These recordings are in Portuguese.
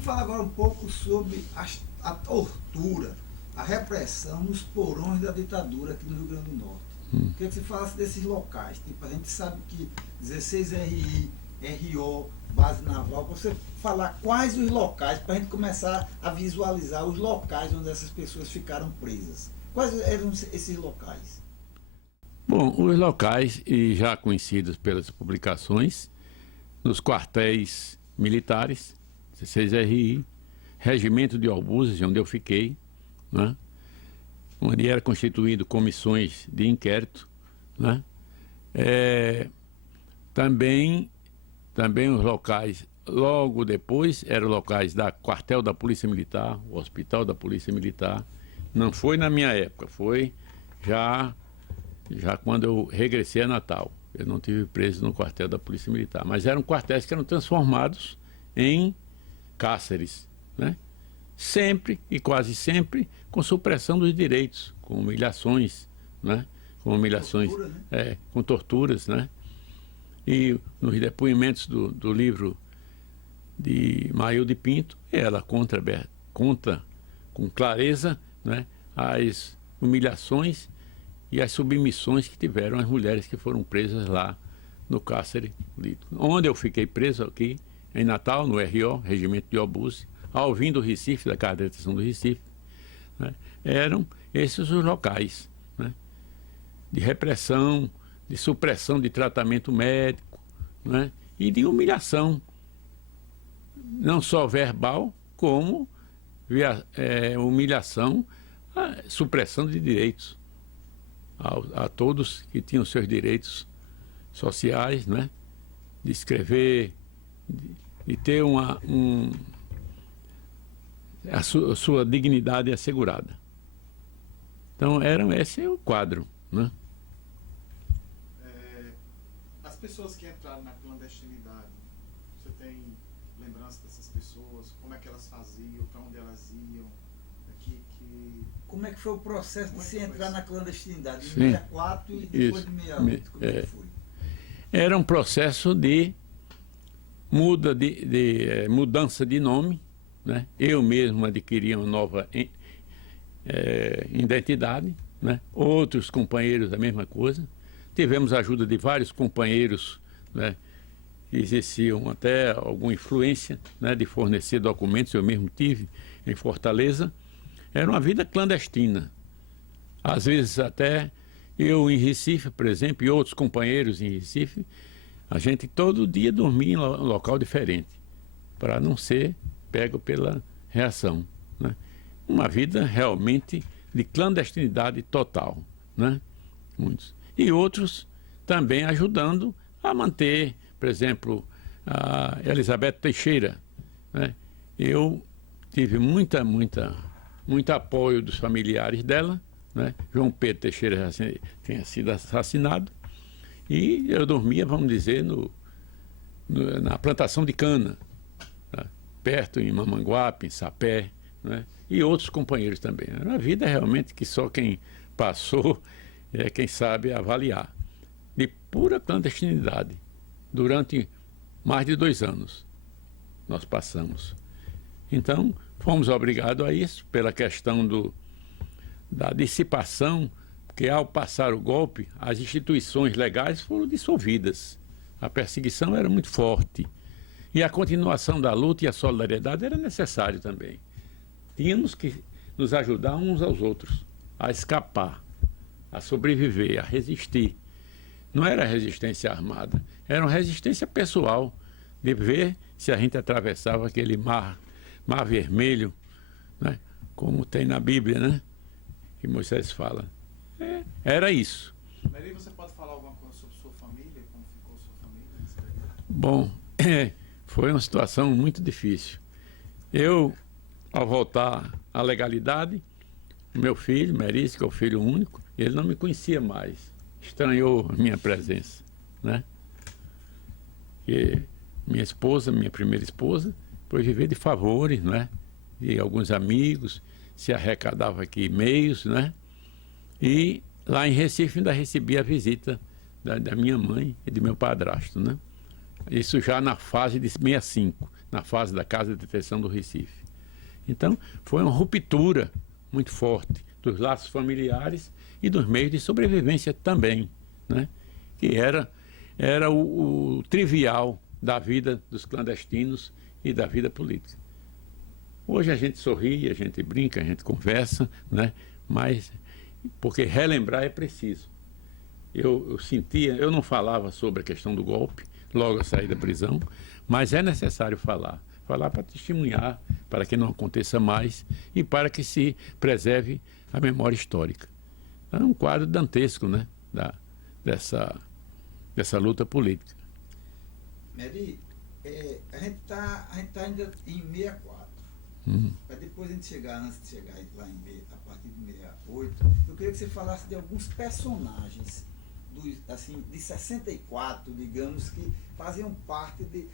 Vamos falar agora um pouco sobre a tortura, a repressão nos porões da ditadura aqui no Rio Grande do Norte. Queria que você falasse desses locais. Tipo, a gente sabe que 16RI, RO, Base Naval, você falar quais os locais, para a gente começar a visualizar os locais onde essas pessoas ficaram presas. Quais eram esses locais? Bom, os locais, e já conhecidos pelas publicações, nos quartéis militares, 16RI, Regimento de Obuses, onde eu fiquei, né? Onde era constituído comissões de inquérito, né? Também os locais, logo depois, eram locais da quartel da Polícia Militar, o hospital da Polícia Militar. Não foi na minha época, foi já quando eu regressei a Natal. Eu não tive preso no quartel da Polícia Militar, mas eram quartéis que eram transformados em cárceres, né? Sempre e quase sempre com supressão dos direitos, com humilhações, né? Com humilhações, tortura, né? Com torturas, né? E nos depoimentos do livro de Mailde Pinto, ela conta com clareza, né, as humilhações e as submissões que tiveram as mulheres que foram presas lá no cárcere, onde eu fiquei preso aqui em Natal, no RO, Regimento de Obuses, ao vim do Recife, da Casa de Detenção do Recife, né? Eram esses os locais, né, de repressão, de supressão de tratamento médico, né, e de humilhação, não só verbal, como humilhação, supressão de direitos a todos que tinham seus direitos sociais, né, de escrever, de ter a sua dignidade assegurada. Então, esse é o quadro, né? As pessoas que entraram na clandestinidade, você tem lembrança dessas pessoas? Como é que elas faziam? Para onde elas iam? Como é que foi o processo de se entrar na clandestinidade? Em Sim. 64 e depois de 68? Como é que foi? Era um processo de mudança de nome, né? Eu mesmo adquiri uma nova identidade, né? Outros companheiros a mesma coisa. Tivemos a ajuda de vários companheiros, né, que exerciam até alguma influência, né, de fornecer documentos, eu mesmo tive em Fortaleza. Era uma vida clandestina. Às vezes até eu em Recife, por exemplo, e outros companheiros em Recife, a gente todo dia dormia em um local diferente, para não ser pego pela reação, né? Uma vida realmente de clandestinidade total, né? Muitos. E outros também ajudando a manter, por exemplo, a Elizabeth Teixeira, né? Eu tive muito apoio dos familiares dela, né? João Pedro Teixeira já tinha sido assassinado e eu dormia, vamos dizer, na plantação de cana, tá? Perto em Mamanguape, em Sapé, né? E outros companheiros também. Era uma vida realmente que só quem passou quem sabe avaliar. De pura clandestinidade. Durante mais de 2 anos nós passamos. Então, fomos obrigados a isso pela questão da dissipação, porque ao passar o golpe, as instituições legais foram dissolvidas. A perseguição era muito forte. E a continuação da luta e a solidariedade era necessário também. Tínhamos que nos ajudar uns aos outros a escapar, a sobreviver, a resistir. Não era resistência armada, era uma resistência pessoal, de ver se a gente atravessava aquele mar vermelho, né? Como tem na Bíblia, né? Que Moisés fala. Era isso. Mas aí você pode falar alguma coisa sobre sua família? Como ficou sua família? Bom, foi uma situação muito difícil. Eu, ao voltar à legalidade, meu filho, Merício, que é o filho único, ele não me conhecia mais. Estranhou a minha presença, né? E minha esposa, minha primeira esposa, foi viver de favores, né? De alguns amigos, se arrecadava aqui e-mails, né? E lá em Recife ainda recebi a visita da minha mãe e de meu padrasto, né? Isso já na fase de 65. na fase da Casa de Detenção do Recife. Então, foi uma ruptura muito forte dos laços familiares e dos meios de sobrevivência também, né? Que era o trivial da vida dos clandestinos e da vida política. Hoje a gente sorri, a gente brinca, a gente conversa, né? Mas porque relembrar é preciso. Eu sentia, eu não falava sobre a questão do golpe logo a sair da prisão, mas é necessário falar para testemunhar, para que não aconteça mais e para que se preserve a memória histórica. É um quadro dantesco, né? Dessa luta política. Meri, a gente tá ainda em 64. Para depois a gente chegar, antes de chegar lá a partir de 68, eu queria que você falasse de alguns personagens de 64, digamos, que faziam parte de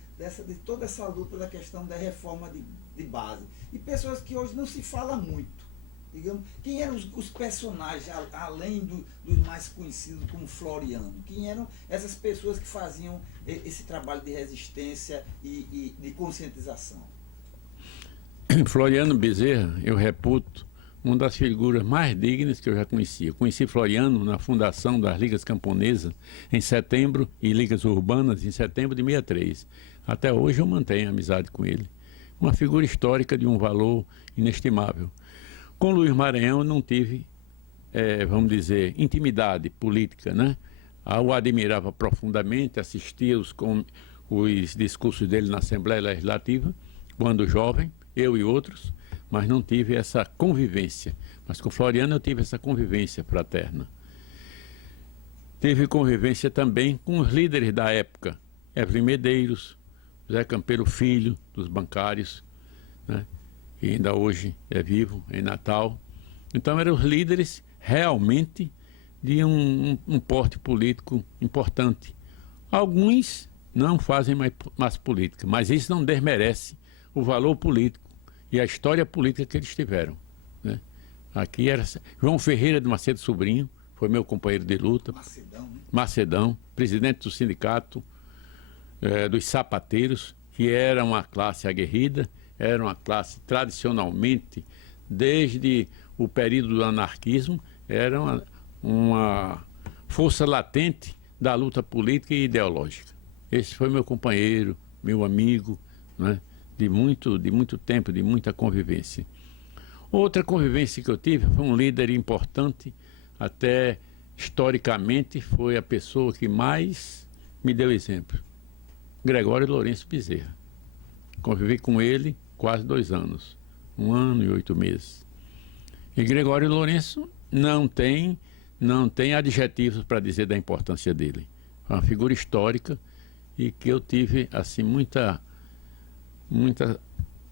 toda essa luta da questão da reforma de base. E pessoas que hoje não se fala muito. Digamos, quem eram os personagens, além dos mais conhecidos como Floriano? Quem eram essas pessoas que faziam esse trabalho de resistência e de conscientização? Floriano Bezerra, eu reputo uma das figuras mais dignas que eu já conheci. Eu conheci Floriano na fundação das Ligas Camponesas em setembro e Ligas Urbanas em setembro de 63. Até hoje eu mantenho amizade com ele. Uma figura histórica de um valor inestimável. Com Luiz Maranhão eu não tive, vamos dizer, intimidade política, né? Eu o admirava profundamente, assistia os discursos dele na Assembleia Legislativa, quando jovem, eu e outros, mas não tive essa convivência. Mas com Floriano eu tive essa convivência fraterna. Tive convivência também com os líderes da época, Evelyn Medeiros, Zé Campeiro Filho, dos bancários, né? Que ainda hoje é vivo, em Natal. Então eram os líderes realmente de um porte político importante. Alguns não fazem mais política, mas isso não desmerece o valor político e a história política que eles tiveram, né? Aqui era João Ferreira de Macedo Sobrinho, foi meu companheiro de luta. Macedão, né? Macedão, presidente do sindicato dos sapateiros, que era uma classe aguerrida, era uma classe tradicionalmente, desde o período do anarquismo, era uma força latente da luta política e ideológica. Esse foi meu companheiro, meu amigo, né? De muito tempo, de muita convivência. Outra convivência que eu tive foi um líder importante, até historicamente foi a pessoa que mais me deu exemplo, Gregório Lourenço Bezerra. Convivi com ele quase 2 anos, 1 ano e 8 meses. E Gregório Lourenço não tem adjetivos para dizer da importância dele. É uma figura histórica e que eu tive assim muita,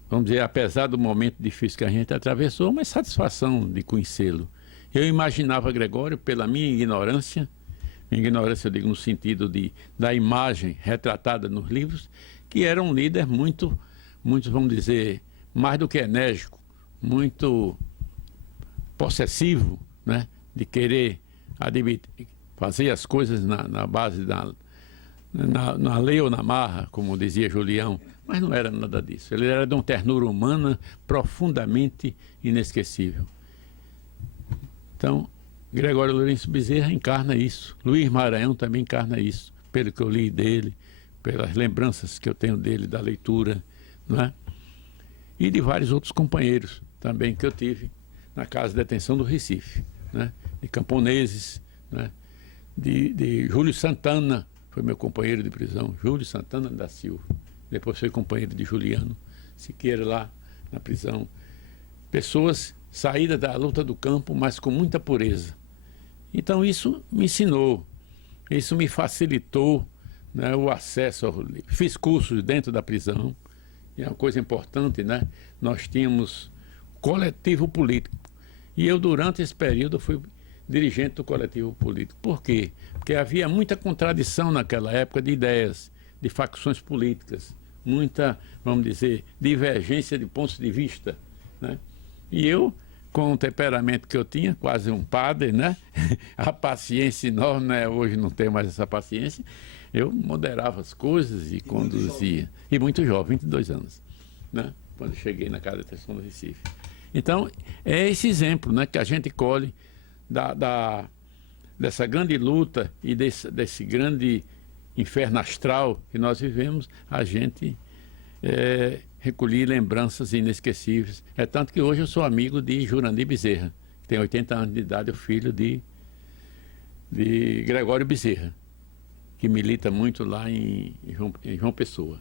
vamos dizer, apesar do momento difícil que a gente atravessou, uma satisfação de conhecê-lo. Eu imaginava Gregório, pela minha ignorância eu digo no sentido da imagem retratada nos livros, que era um líder muito, vamos dizer, mais do que enérgico, muito possessivo, né? De querer fazer as coisas na base na lei ou na marra, como dizia Julião, mas não era nada disso. Ele era de uma ternura humana profundamente inesquecível. Então, Gregório Lourenço Bezerra encarna isso. Luiz Maranhão também encarna isso, pelo que eu li dele, pelas lembranças que eu tenho dele da leitura, não é? E de vários outros companheiros também que eu tive na Casa de Detenção do Recife, né? De camponeses, né? De Júlio Santana, foi meu companheiro de prisão, Júlio Santana da Silva. Depois foi companheiro de Juliano Siqueira lá na prisão. Pessoas saídas da luta do campo, mas com muita pureza. Então isso me ensinou, isso me facilitou, né, o acesso ao livro. Fiz cursos dentro da prisão, e é uma coisa importante, né? Nós tínhamos coletivo político. E eu, durante esse período, fui dirigente do coletivo político. Por quê? Porque havia muita contradição naquela época de ideias, de facções políticas, muita, vamos dizer, divergência de pontos de vista, né? E eu com o temperamento que eu tinha, quase um padre, né? A paciência enorme, né? Hoje não tenho mais essa paciência. Eu moderava as coisas e conduzia. E muito jovem, 22 anos, né? Quando cheguei na Casa de Atenção do Recife. Então, é esse exemplo, né, que a gente colhe dessa grande luta e desse grande inferno astral que nós vivemos, a gente recolher lembranças inesquecíveis. É tanto que hoje eu sou amigo de Jurandir Bezerra, que tem 80 anos de idade, é o filho de Gregório Bezerra, que milita muito lá em João Pessoa,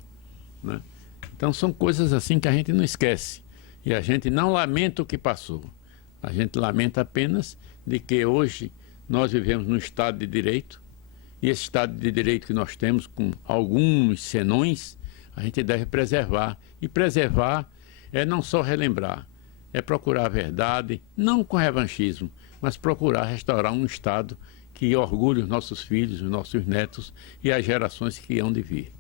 né? Então são coisas assim que a gente não esquece. E a gente não lamenta o que passou. A gente lamenta apenas de que hoje nós vivemos num Estado de Direito, e esse Estado de Direito que nós temos, com alguns senões, a gente deve preservar. E preservar é não só relembrar, é procurar a verdade, não com revanchismo, mas procurar restaurar um Estado que orgulhe os nossos filhos, os nossos netos e as gerações que hão de vir.